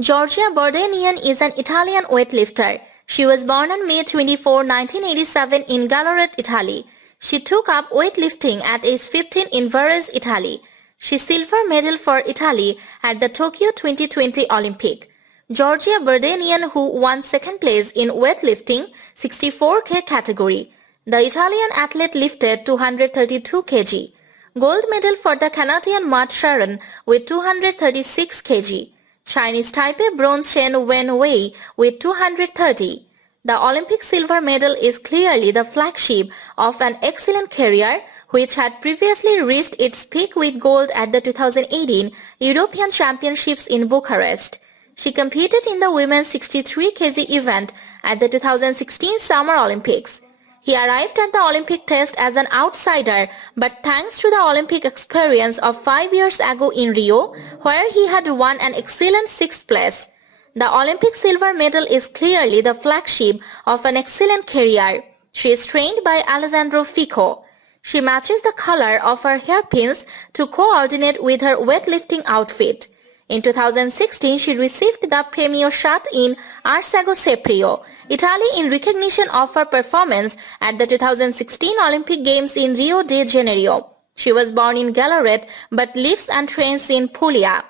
Giorgia Bardenian is an Italian weightlifter. She was born on May 24, 1987 in Gallarate, Italy. She took up weightlifting at age 15 in Varese, Italy. She silver medal for Italy at the Tokyo 2020 Olympic. Giorgia Bardenian, who won second place in weightlifting 64 kg category. The Italian athlete lifted 232 kg. Gold medal for the Canadian Maud Sharon with 236 kg. Chinese Taipei bronze Chen Wen-wei with 230. The Olympic silver medal is clearly the flagship of an excellent career which had previously reached its peak with gold at the 2018 European Championships in Bucharest. She competed in the women's 63 kg event at the 2016 Summer Olympics. He arrived at the Olympic test as an outsider, but thanks to the Olympic experience of 5 years ago in Rio, where he had won an excellent 6th place. The Olympic silver medal is clearly the flagship of an excellent career. She is trained by Alessandro Fico. She matches the color of her hairpins to coordinate with her weightlifting outfit. In 2016, she received the Premio Shot in Arsago Seprio, Italy in recognition of her performance at the 2016 Olympic Games in Rio de Janeiro. She was born in Gallarate but lives and trains in Puglia.